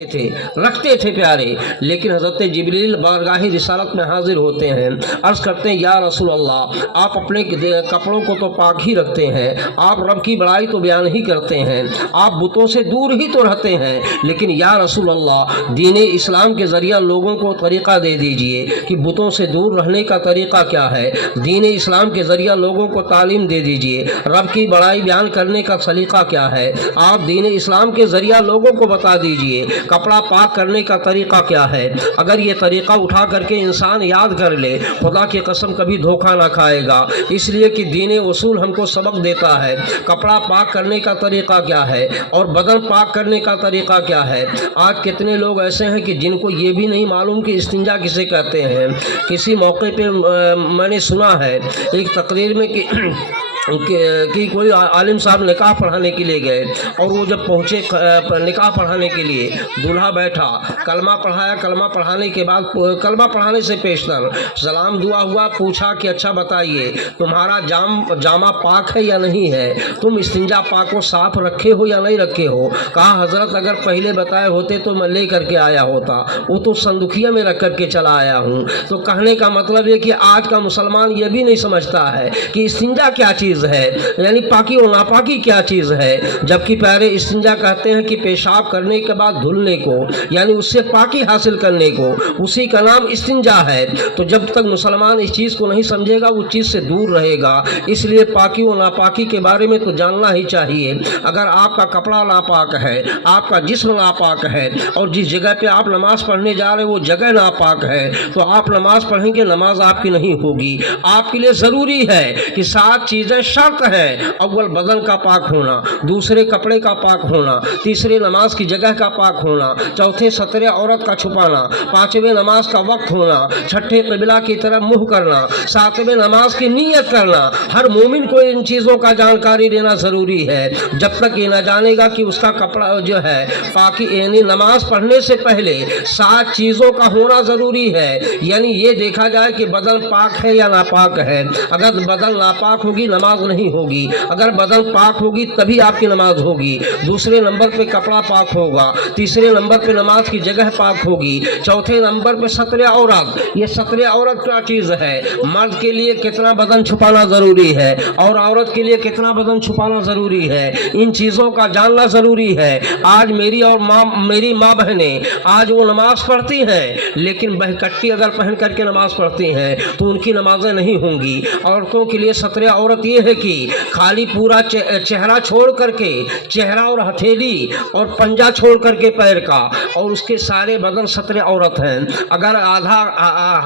تھے رکھتے تھے پیارے، لیکن حضرت جبریل بارگاہ رسالت میں حاضر ہوتے ہیں، عرض کرتے ہیں یا رسول اللہ آپ اپنے کپڑوں کو تو پاک ہی رکھتے ہیں، آپ رب کی بڑائی تو بیان ہی کرتے ہیں، آپ بتوں سے دور ہی تو رہتے ہیں، لیکن یا رسول اللہ دین اسلام کے ذریعہ لوگوں کو طریقہ دے دیجئے کہ بتوں سے دور رہنے کا طریقہ کیا ہے، دین اسلام کے ذریعہ لوگوں کو تعلیم دے دیجئے رب کی بڑائی بیان کرنے کا سلیقہ کیا ہے، آپ دین اسلام کے ذریعہ لوگوں کو بتا دیجئے کپڑا پاک کرنے کا طریقہ کیا ہے۔ اگر یہ طریقہ اٹھا کر کے انسان یاد کر لے خدا کی قسم کبھی دھوکہ نہ کھائے گا، اس لیے کہ دین اصول ہم کو سبق دیتا ہے کپڑا پاک کرنے کا طریقہ کیا ہے اور بدن پاک کرنے کا طریقہ کیا ہے۔ آج کتنے لوگ ایسے ہیں کہ جن کو یہ بھی نہیں معلوم کہ استنجا کسے کہتے ہیں۔ کسی موقع پہ میں نے سنا ہے ایک تقریر میں کہ کوئی عالم صاحب نکاح پڑھانے کے لیے گئے اور وہ جب پہنچے نکاح پڑھانے کے لیے دولہا بیٹھا کلمہ پڑھایا، کلمہ پڑھانے کے بعد کلمہ پڑھانے سے پیشتر سلام دعا ہوا، پوچھا کہ اچھا بتائیے تمہارا جامہ پاک ہے یا نہیں ہے، تم استنجا پاک و صاف رکھے ہو یا نہیں رکھے ہو۔ کہا حضرت اگر پہلے بتائے ہوتے تو میں لے کر کے آیا ہوتا، وہ تو صندوقیہ میں رکھ کر کے چلا آیا ہوں۔ تو کہنے کا مطلب یہ کہ آج کا مسلمان یہ بھی نہیں سمجھتا ہے کہ استنجا کیا چیز ہے، یعنی پاکی و ناپاکی کیا چیز ہے، جبکہ پیارے استنجا کہتے ہیں کہ پیشاب کرنے کے بعد دھلنے کو، یعنی اس سے پاکی حاصل کرنے کو، اسی کا نام استنجا ہے۔ تو جب تک مسلمان اس چیز کو نہیں سمجھے گا وہ چیز سے دور رہے گا، اس لیے پاکی و ناپاکی کے بارے میں تو جاننا ہی چاہیے۔ اگر آپ کا کپڑا ناپاک ہے، آپ کا جسم ناپاک ہے اور جس جگہ پہ آپ نماز پڑھنے جا رہے وہ جگہ ناپاک ہے تو آپ نماز پڑھیں گے، نماز آپ کی نہیں ہوگی۔ آپ کے لیے ضروری ہے کہ 7 چیزیں شرط ہے، اول بدن کا پاک ہونا، دوسرے کپڑے کا پاک ہونا، تیسرے نماز کی جگہ کا پاک ہونا، چوتھے سترے عورت کا چھپانا، پانچویں نماز کا وقت ہونا، چھٹے قبلہ کی طرف منہ کرنا، ساتویں نماز کی نیت کرنا۔ ہر مومن کو ان چیزوں کا جانکاری دینا ضروری ہے۔ جب تک یہ نہ جانے گا کہ اس کا کپڑا جو ہے پاکی، یعنی نماز پڑھنے سے پہلے 7 چیزوں کا ہونا ضروری ہے، یعنی یہ دیکھا جائے کہ بدن پاک ہے یا ناپاک ہے۔ اگر بدن ناپاک ہوگی نماز نہیں ہوگی، اگر بدن پاک ہوگی تبھی آپ کی نماز ہوگی۔ دوسرے نمبر پہ کپڑا پاک ہوگا، تیسرے نمبر پہ نماز کی جگہ پاک ہوگی، چوتھے نمبر پہ ستر عورت۔ یہ ستر عورت کیا چیز ہے؟ مرد کے لیے کتنا بدن چھپانا ضروری ہے اور عورت کے لیے کتنا بدن چھپانا ضروری ہے، ان چیزوں کا جاننا ضروری ہے۔ آج میری ماں بہنیں آج وہ نماز پڑھتی ہیں لیکن بہکٹی اگر پہن کر کے نماز پڑھتی ہیں تو ان کی نمازیں نہیں ہوں گی۔ عورتوں کے لیے ستر عورت یہ ہے کہ خالی پورا چہرہ چھوڑ کر کے، چہرہ اور ہتھیلی اور پنجہ چھوڑ کر کے پیر کا، اور اس کے سارے بدن ستر عورت ہیں۔ اگر آدھا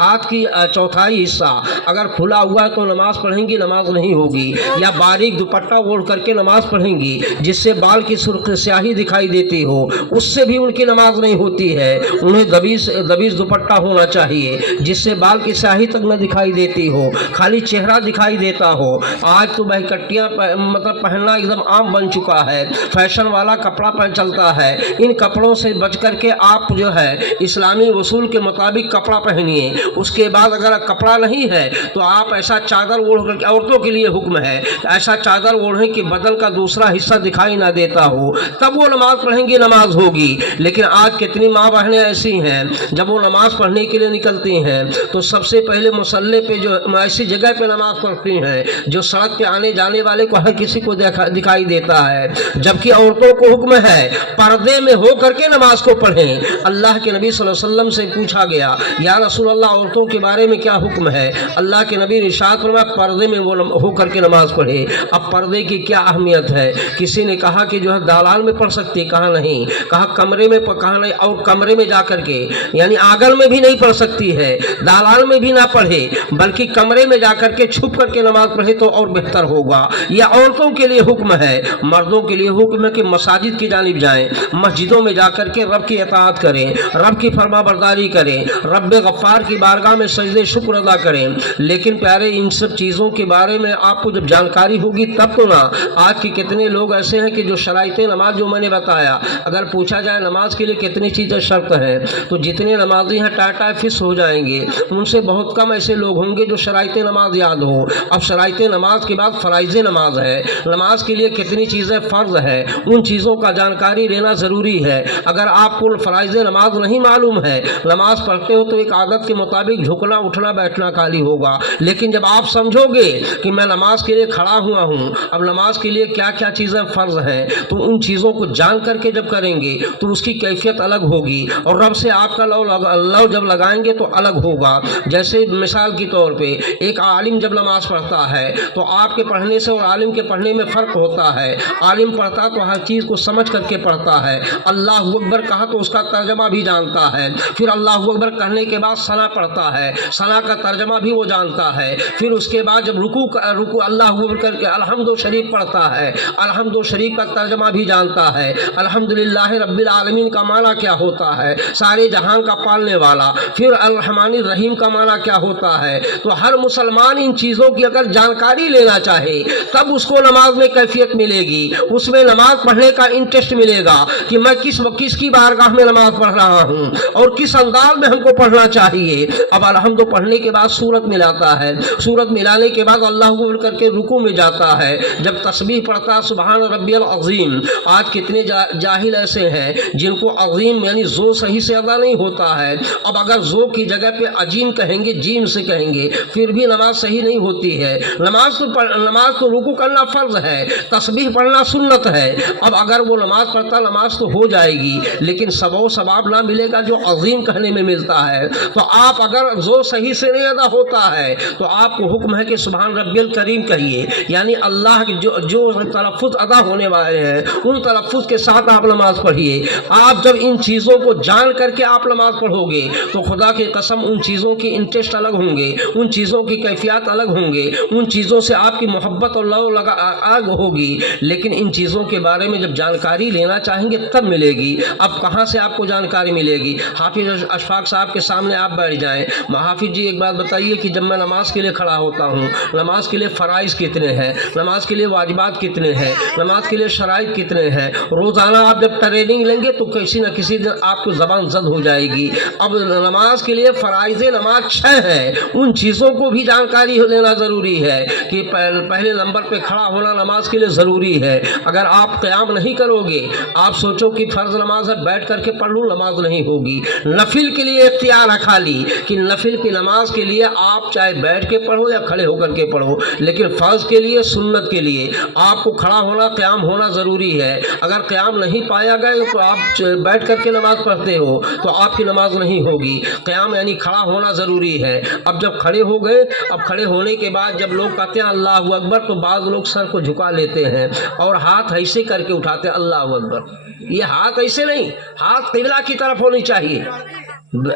ہاتھ کی چوتھائی حصہ اگر کھلا ہوا تو نماز پڑھیں گی، نماز نہیں ہوگی۔ یا باریک دوپٹہ اوڑھ کر کے نماز پڑھیں گی جس سے بال کی سرخ سیاہی دکھائی دیتی ہو، اس سے بھی ان کی نماز نہیں ہوتی ہے۔ انہیں دبیس دوپٹہ ہونا چاہیے جس سے بال کی سیاہی تک نہ دکھائی دیتی ہو، خالی چہرہ دکھائی دیتا ہو۔ آج تو بہکٹیاں مطلب پہننا ایک دم عام بن چکا ہے، فیشن والا کپڑا پہن چلتا ہے۔ ان کپڑوں سے بچ کر کے آپ جو ہے اسلامی اصول کے مطابق کپڑا پہنیے۔ اس کے بعد اگر کپڑا نہیں ہے تو آپ ایسا چادر اوڑھ کر کے، عورتوں کے لیے حکم ہے ایسا چادر اوڑھیں کہ بدن کا دوسرا حصہ دکھائی نہ دیتا ہو، تب وہ نماز پڑھیں گی، نماز ہوگی۔ لیکن آج کتنی ماں بہنیں ایسی ہیں جب وہ نماز پڑھنے کے لیے نکلتی ہیں تو سب سے پہلے مصلی پہ جو ایسی جگہ پہ نماز پڑھتی ہیں جو سڑک پہ آنے جانے والے کو ہر کسی کو دکھائی دیتا ہے، جبکہ عورتوں کو حکم ہے پردے میں ہو کر کے نماز کو پڑھیں۔ اللہ کے نبی صلی اللہ علیہ وسلم سے پوچھا گیا یا رسول اللہ عورتوں کے بارے میں کیا حکم ہے؟ اللہ کے نبی نے ارشاد فرمایا پردے میں وہ ہو کر کے نماز پڑھے۔ اب پردے کی کیا اہمیت ہے؟ کسی نے کہا کہ جو ہے دالان میں پڑھ سکتی ہے، کہا نہیں، کہا کمرے میں، کہا نہیں، اور کمرے میں جا کر کے یعنی آنگن میں بھی نہیں پڑھ سکتی ہے، دالان میں بھی نہ پڑھے بلکہ کمرے میں جا کر کے چھپ کر کے نماز پڑھے تو اور بہتر ہوگا۔ یہ عورتوں کے لیے حکم ہے۔ مردوں کے لیے حکم ہے کہ مساجد کی جانب جائیں، مسجدوں میں جا کر کے رب کی اطاعت کریں، رب کی فرما برداری کریں، رب غفار کی بارگاہ میں سجدے شکر ادا کریں۔ لیکن پیارے ان سب چیزوں کے بارے میں آپ کو جب جانکاری ہوگی تب تو نا۔ آج کے کتنے لوگ ایسے ہیں کہ جو شرائط نماز جو میں نے بتایا، اگر پوچھا جائے نماز کے لیے کتنی چیزیں شرط ہیں تو جتنے نمازی ہیں ٹاٹا فس ہو جائیں گے، ان سے بہت کم ایسے لوگ ہوں گے جو شرائط نماز یاد ہو۔ اب شرائط نماز کے के बाद फ़राइज़ नमाज है, नमाज के लिए कितनी चीज़ें फ़र्ज़ है, उन चीज़ों का जानकारी लेना ज़रूरी है। अगर आपको फ़राइज़ नमाज नहीं मालूम है, नमाज पढ़ते हो तो एक आदत के मुताबिक झुकना उठना बैठना खाली होगा, लेकिन जब आप समझोगे कि मैं नमाज के लिए खड़ा हुआ हूँ, अब नमाज के लिए क्या क्या चीज़ें फ़र्ज़ हैं, तो उन चीज़ों को जान करके जब करेंगे तो उसकी कैफियत अलग होगी और रब से आपका लव जब लगाएंगे तो अलग होगा। जैसे मिसाल के तौर पे एक आलिम जब नमाज पढ़ता है तो आपके पढ़ने से और आलिम के पढ़ने में फ़र्क होता है। आलिम पढ़ता तो हर चीज़ को समझ करके पढ़ता है, अल्लाह अकबर कहा तो उसका तर्जमा भी जानता है, फिर अल्लाह अकबर कहने के बाद सना पढ़ता है, सना का तर्जमा भी वो जानता है, फिर उसके बाद जब रुकू अल्लाह अकबर करके अलहम्दु शरीफ पढ़ता है, अलहम्दु शरीफ का तर्जमा भी जानता है, अल्हम्दुलिल्लाह रब्बिल आलमीन का माना क्या होता है, सारे जहां का पालने वाला, फिर अर्रहमानिर रहीम का माना क्या होता है। तो हर मुसलमान इन चीज़ों की अगर जानकारी लेना चाहे तब उसको नमाज में कैफियत मिलेगी, उसमें नमाज पढ़ने का इंटरेस्ट मिलेगा कि मैं किसकी बारगाह में नमाज पढ़ रहा हूँ और किस अंदाज में हमको पढ़ना चाहिए। अब अलहम्दु पढ़ने के बाद सूरत मिलाता है, सूरत मिलाने के बाद अल्लाह अकबर करके रुकू में जाता है, जब तस्बीह पढ़ता सुबहान रब्बियल अज़ीम। आज कितने जाहिल ऐसे हैं जिनको अज़ीम यानी ज़ो सही से अदा नहीं होता है। अब अगर ज़ो की जगह पे अजीम कहेंगे, जीम से कहेंगे, फिर भी नमाज सही नहीं होती है। नमाज तो रुकू करना फ़र्ज़ है, तस्बीह पढ़ना सुन्नत है। अब अगर वो नमाज पढ़ता नमाज तो हो जाएगी, लेकिन सवाब ना मिलेगा जो अज़ीम कहने में मिलता है। तो आप अगर ज़ो सही से नहीं अदा होता है तो आपको हुक्म है कि सुभान रब्बियल करीम कहिए, यानी अल्लाह के जो तलफ़ुज़ अदा होने वाले हैं उन तलफ़ुज़ के साथ आप नमाज पढ़िए। आप जब इन चीज़ों को जान करके आप नमाज पढ़ोगे तो खुदा की कसम उन चीज़ों की इंटरेस्ट अलग होंगे, उन चीज़ों की कैफियत अलग होंगे, उन चीज़ों से आपकी मोहब्बत और लव आग होगी। लेकिन इन चीज़ों के बारे में जब जानकारी लेना चाहेंगे तब मिलेगी। अब कहाँ से आपको जानकारी मिलेगी? हाफिज़ अशफाक साहब के सामने आप बैठ जाएँ, हाफिज़ जी एक बात बताइए कि जब मैं नमाज के लिए खड़ा होता हूँ, नमाज के लिए फ़राइज़ कितने हैं, नमाज के लिए वाजिबात कितने हैं, नमाज के लिए शराइत कितने हैं। रोज़ाना आप जब ट्रेनिंग लेंगे तो किसी न किसी दिन आपको ज़बान जद हो जाएगी। अब नमाज के लिए फ़राइज़ नमाज 6 हैं, उन चीज़ों को भी जानकारी लेना ज़रूरी है कि पहले नंबर पे खड़ा होना नमाज के लिए ज़रूरी है। अगर आप क़याम नहीं करोगे, आप सोचो कि फ़र्ज़ नमाज है बैठ करके पढ़ लूँ, नमाज नहीं होगी। नफिल के लिए इख्तियार रखा ली कि नफिल की नमाज के लिए आप चाहे बैठ के पढ़ो या खड़े होकर के पढ़ो, लेकिन फ़र्ज़ के लिए सुन्नत के लिए आपको खड़ा होना क़याम होना ज़रूरी है। अगर क़याम नहीं पाया गया तो आप बैठ करके नमाज़ पढ़ते हो तो आपकी नमाज नहीं होगी। क़याम यानी खड़ा होना ज़रूरी है। अब जब खड़े हो गए, अब खड़े होने के बाद जब लोग कहते हैं अल्लाहु अकबर तो बाज़ लोग सर को झुका लेते हैं और हाथ ऐसे करके उठाते हैं अल्लाहु अकबर। ये हाथ ऐसे नहीं, हाथ क़िबला की तरफ होनी चाहिए,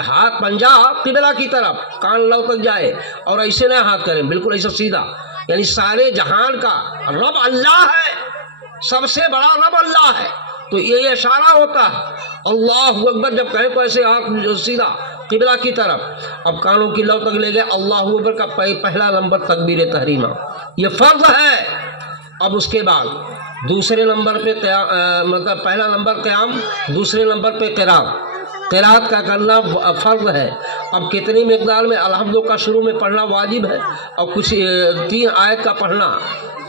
हाथ पंजा क़िबला की तरफ, कान लव तक जाए और ऐसे ना हाथ करें, बिल्कुल ऐसा सीधा। यानी सारे जहान का रब अल्लाह है, सबसे बड़ा रब अल्लाह है, तो ये इशारा होता है अल्लाहु अकबर जब कहे तो ऐसे हाथ सीधा क़िबला की तरफ। अब कानों की लव तक ले गए, अल्लाहु अकबर का पहला नंबर तकबीर तहरीमा, ये फ़र्ज़ है। अब उसके बाद दूसरे नंबर पे मतलब पहला नंबर क़याम, दूसरे नंबर पे क़िरात का करना फ़र्ज़ है। अब कितनी मिक़दार में अलहम्दु का शुरू में पढ़ना वाजिब है और कुछ 3 आयत का पढ़ना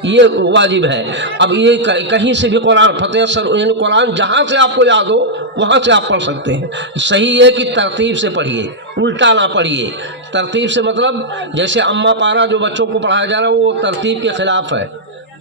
ये वाजिब है। अब ये कहीं से भी कुरान फतेह सर यानी कुरान जहाँ से आपको याद हो वहाँ से आप पढ़ सकते हैं। सही है कि तरतीब से पढ़िए, उल्टा ना पढ़िए। तरतीब से मतलब जैसे अम्मा पारा जो बच्चों को पढ़ाया जा रहा है वो तरतीब के ख़िलाफ़ है।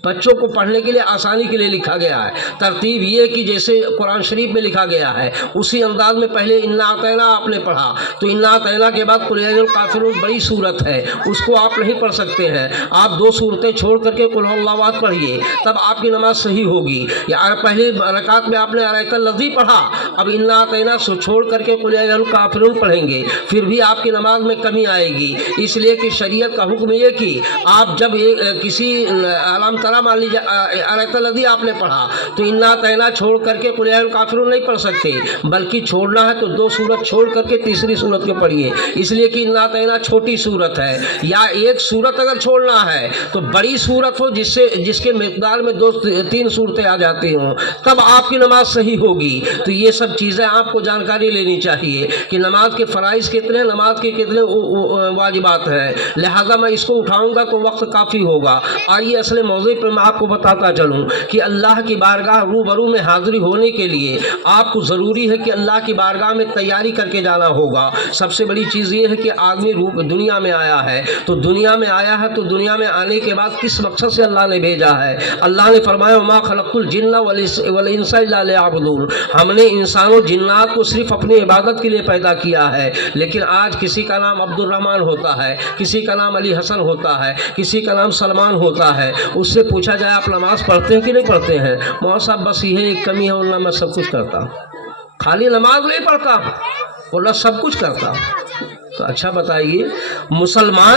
बच्चों को पढ़ने के लिए आसानी के लिए लिखा गया है। तरतीब ये कि जैसे कुरान शरीफ में लिखा गया है उसी अंदाज में पहले इन्ना आतैना आपने पढ़ा, तो इन्ना आतैना के बाद कुल हुवल काफ़िरून बड़ी सूरत है, उसको आप नहीं पढ़ सकते हैं। आप 2 सूरतें छोड़ करके कुल हुवल्लाहु अहद पढ़िए, तब आपकी नमाज सही होगी। या पहले रकात में आपने आयतल लज़ी पढ़ा, अब इन्ना आतैना छोड़ करके कुल हुवल काफ़िरून पढ़ेंगे, फिर भी आपकी नमाज में कमी आएगी। इसलिए कि शरीयत का हुक्म ये कि आप जब किसी आलम दोबारा मान लीजिए आयतुल आपने पढ़ा तो इन्ना तैना छोड़ करके कुल या काफिरून नहीं पढ़ सकते, बल्कि छोड़ना है तो 2 सूरत छोड़ करके तीसरी सूरत को पढ़िए, इसलिए कि इन्ना तैना छोटी सूरत है। या एक सूरत अगर छोड़ना है तो बड़ी सूरत हो जिसके मिकदार में 2-3 सूरतें आ जाती हों, तब आपकी नमाज सही होगी। तो ये सब चीज़ें आपको जानकारी लेनी चाहिए कि नमाज के फ़राइज़ कितने, नमाज के कितने वाजिबात हैं। लिहाजा मैं इसको उठाऊंगा तो वक्त काफ़ी होगा। आइए असले मौज़ू पर मैं आपको बताता चलूँ कि अल्लाह की बारगाह रूबरू में हाज़िरी होने के लिए आपको ज़रूरी है कि अल्लाह की बारगाह में तैयारी करके जाना होगा। सबसे बड़ी चीज़ ये है कि आदमी दुनिया में आया है, तो दुनिया में आया है तो दुनिया में आने के बाद किस मकसद से अल्लाह ने भेजा है। अल्लाह ने फरमाया मा खलक़्तुल जिन्ना वल इंसा इल्ला लियअबुदून, हमने इंसानों जिन्नात को सिर्फ अपनी इबादत के लिए पैदा किया है। लेकिन आज किसी का नाम अब्दुल रहमान होता है, किसी का नाम अली हसन होता है, किसी का नाम सलमान होता है, उससे पूछा जाए आप नमाज पढ़ते हैं कि नहीं पढ़ते हैं, मौला साहब बस यही एक कमी है वरना मैं सब कुछ करता, खाली नमाज नहीं पढ़ता वरना सब कुछ करता। तो अच्छा बताइए, मुसलमान